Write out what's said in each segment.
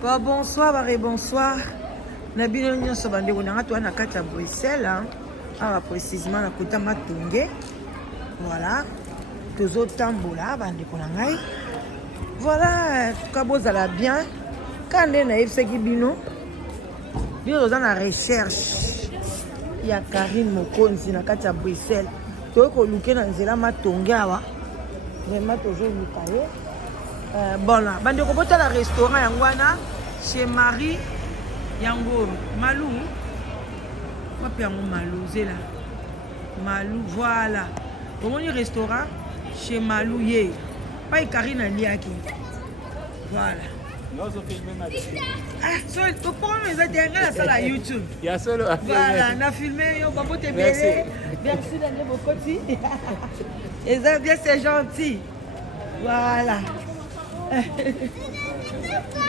Bonsoir, bonsoir. Nabino nyonso bandeko nanga to na kati ya Bruxelles, précisément na kota Matonge. Voilà. Tozo tambola bandeko nangai. Voilà, kabozala bien. Kande na yebsaki bino. Bino dans la recherche. Il y a Karine Mokonzi na kati ya Bruxelles. To ko luke na nzela Matonge awa. Vraiment toujours lukaye. Bon là, bandeko bota la restaurant yangwana chez Marie Yango Malou. Wapi yango Malou zela. Malou voilà. Comment le restaurant chez Malou ye. Pas Karine Aliaki. Voilà. Ah, so to prendre mes intérêts la salle à YouTube. Il y a seul à filmer. Voilà, on a filmé yo babo te belé. Merci d'aller bokoti. Et ça bien c'est gentil. Voilà.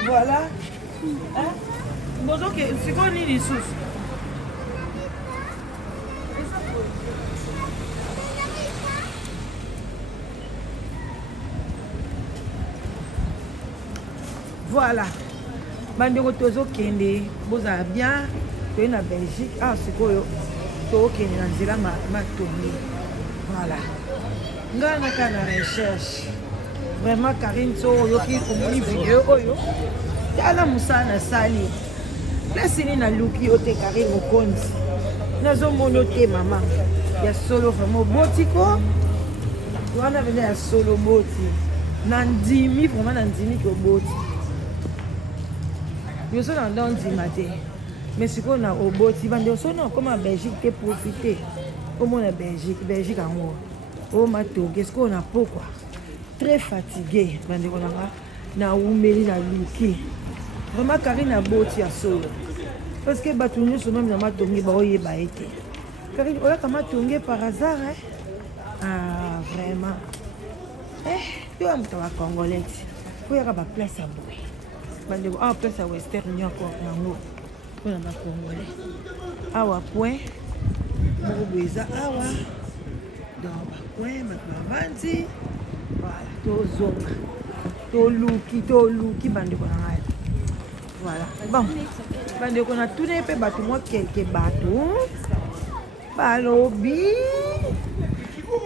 Voilà. Hein? Bonjour, c'est quoi les sous? Voilà. Bandeko tozo kende, boza bien, to na Belgique. Ah, c'est quoi yo? To kende na nzela Matonge. Voilà. Ngana kana recherche. Vraiment Karine so yoki omoni vidéo oyo. Tala musana sali. Place ni na luki ote Karine Mokonzi. Nazo mono te mama. Ya solo vraiment botiko. Wana vende ya solo boti. Nandimi vraiment nandimi ko boti. Yo so na ndima te. Mais siko na oboti bande so na comme en Belgique te profiter. Au moins na Belgique en haut. Oh Matonge, est-ce qu'on a pourquoi? Très fatigué, na umeli na luki. Vraiment Karine a boti à solo. Parce que Batounio sont même dans Matonge ba oyeba été. Karine ola kama Matonge par hasard hein. Ah vraiment. Yo am tawa congolais. Ko ya ba place à boy. Bande ah place à western nyako nango. Ko na ba congolais. Awa point. Mo beza awa. Donc ba point ba vanzi. Voilà, toluki bandeko na ngai. Voilà. Bon, bandeko na tout ne pe bato moi quelques bateaux. Balobi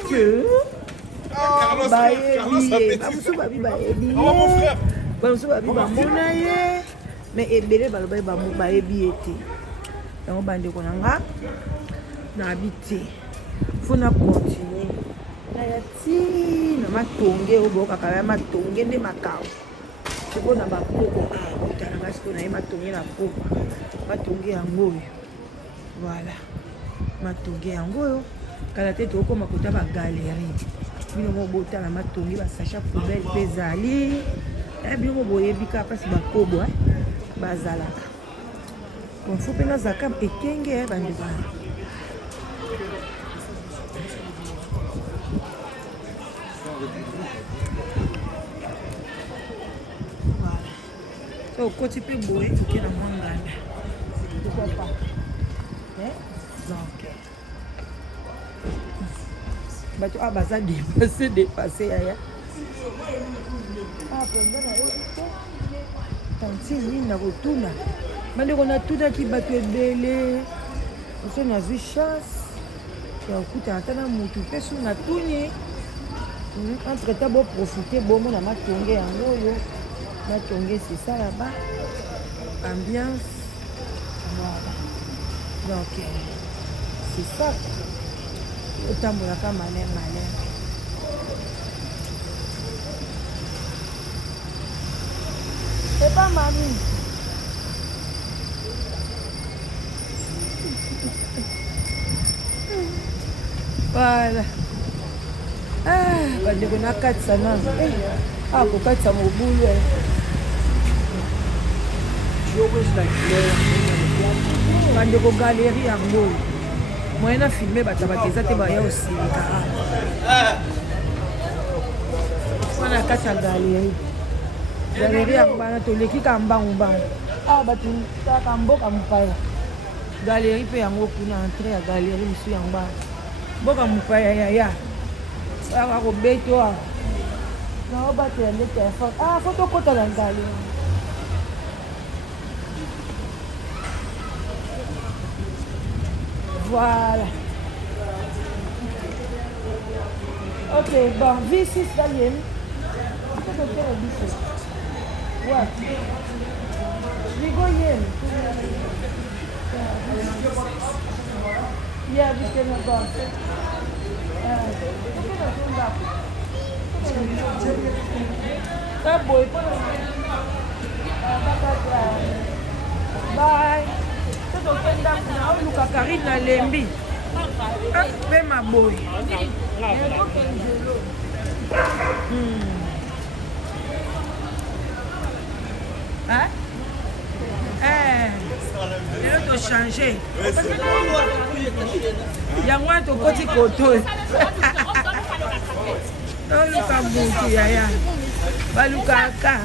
que bayebi bamusu babi bayebi. Bamusu babi bamona ye. Mais ebele balobi bayebi ete. Donc bandeko na nga na habité. Faut na continuer. Nayati na Matonge oboka kala Matonge nde makao. Siko na bakoko utana ngasiko na Matonge na poko. Matonge yango. Voilà. Matonge yango kala te to koma kota ba galerie. Bino mo bota na Matonge ba sacha poubelle pezali. Bino mo boyebi ka pasi bakobo bazalaka. Bon faut pena zakam ekenge bande bana. So, côté peu beau, il faut qu'il y ait un monde. Pourquoi pas? Donc, bah, tu as besoin de dépasser. Ah, tanti nini na kotuna. Bande kona tuna ki bato ebele. Oso na zwi chance. Ya okuta atana mutu pesu na tuni. Entre temps, bon profiter, bon mon ama Matonge yango yo. Matonge c'est ça là-bas. Ambiance. Voilà. Donc c'est ça. Autant bon la malin. C'est pas mamie. Voilà. Ah, bandeko na katisa na. Ah, ko katisa mobulu. Bandeko galerie yango. Moi na filmer batabakeza te baya osilika. Wana katisa galerie. Galerie yango bana toleki ka mbangu. Ah, batu ta mboka mpaya. Galerie pe yango kuna entrée ya galerie misu yango. Mboka mpaya ya. Ah, Roberto. Non, on va te téléphone. Ah, faut que tu aies Voilà. Ok, bon, V6 d'Alien. Qu'est-ce que fait le V6? Ouais. Vigoyen. Yeah, we can go. That boy, bye. Look at Karina Lembi. Where my boy? Hein? Il faut changer. Il y a moins de côté côté. Toluka Mouki Yaya. Baluka Aka.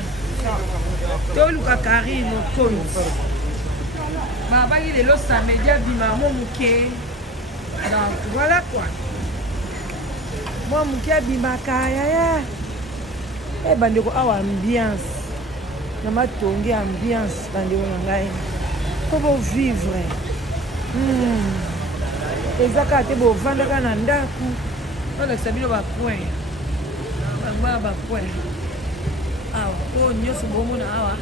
Toluka Karine Okoni. Baba il est là samedi bima mon Mouké. Donc voilà quoi. Moi Mouké bima Yaya. Eh bandeko awa ambiance. Na matongi ambiance bandeko na ngai. Faut vivre. Ezaka te bo vandaka na ndaku. Olekisa bino bapoint. Bangba bapoint. Awa, to nyonso bomona awa.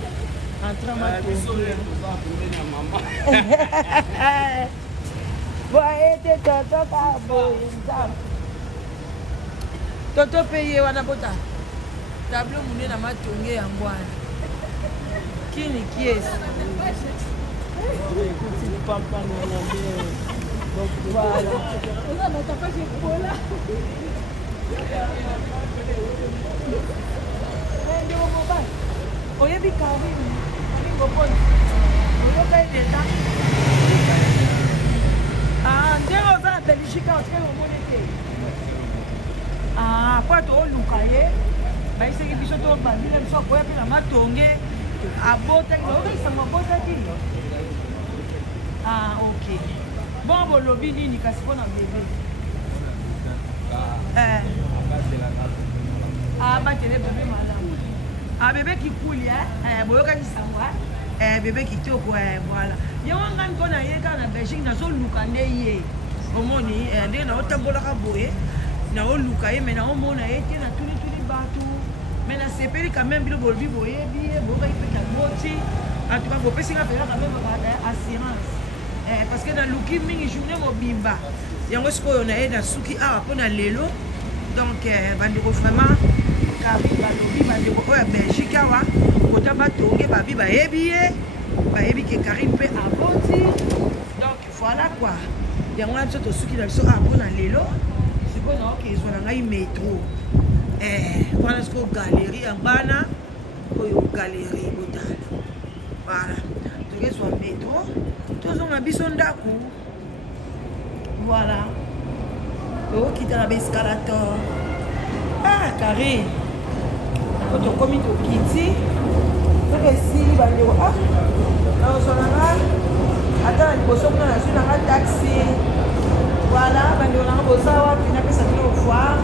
Entra matongi. Boye toto ka boye nzambe. Toto peye wana bota. Tableau munene na matongi ya mbwana. Kini kiesi. Papa voilà. Oyebi Karim, ah, ndenge oza na Belgique oteke omoni te. Ah, po to oluka ye bayisaki biso to bandile biso akoya mpe na matonge abotaki naokisama abotaki. Ah, ok. Bon, bolobi nini kasi mpona bebe? Ah, batele bebe malamu. Ah, bebe kikuli, boyokaki sango, bebe kitoko, voilà. Yango ngani mpona ye kaka na Belgique nazoluka nde ye. Omoni, ndenge naotambolaka boye, naoluka ye, me naomona ye te natuni bato. Mais na sepeli quand même bino bolobi boyebi ye, boyokaki mpe kaboti. En tout cas, bopesi nga mpenza quand même assurance. Parce que dans luki mingi journée mobimba yango sikoyo na ye na suki awa mpona lelo donc bandeko vraiment kabi balobi bandeko oyo ya Belgique awa kota batonge babi bayebi ye bayebi ke Karim mpe aboti donc voilà quoi yango wana biso tosuki na biso awa mpona lelo sikoyo naoke ezwa na ngai métro wana sikoyo galerie ya bana oyo galerie botala voilà tokezwa métro tozonga biso ndako voilà okita na baescalator Karine po tokomi tokiti soki esili bandeko naozwananga ata na liboso kuna nazwi nanga taxi voilà bandeko nanga boza wapi napesa bino voir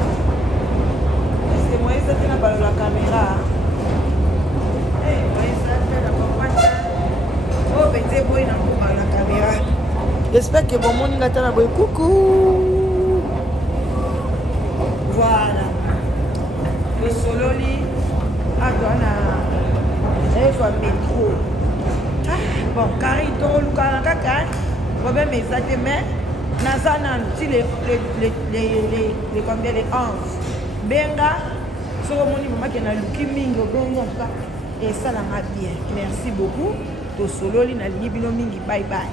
eske moyesa te na balola caméra moyesa te na bakwata oyo penze boyi na kobala na caméra. J'espère que bon monde attend la coucou. Voilà. Le sololi adona soit métro. Bon, Karine to luka kaka. Problème exact mais nazana si les combien les 11. Benga so moni mama qui na luki mingo benga en tout cas et ça la bien. Merci beaucoup. To sololi na libino mingi bye bye.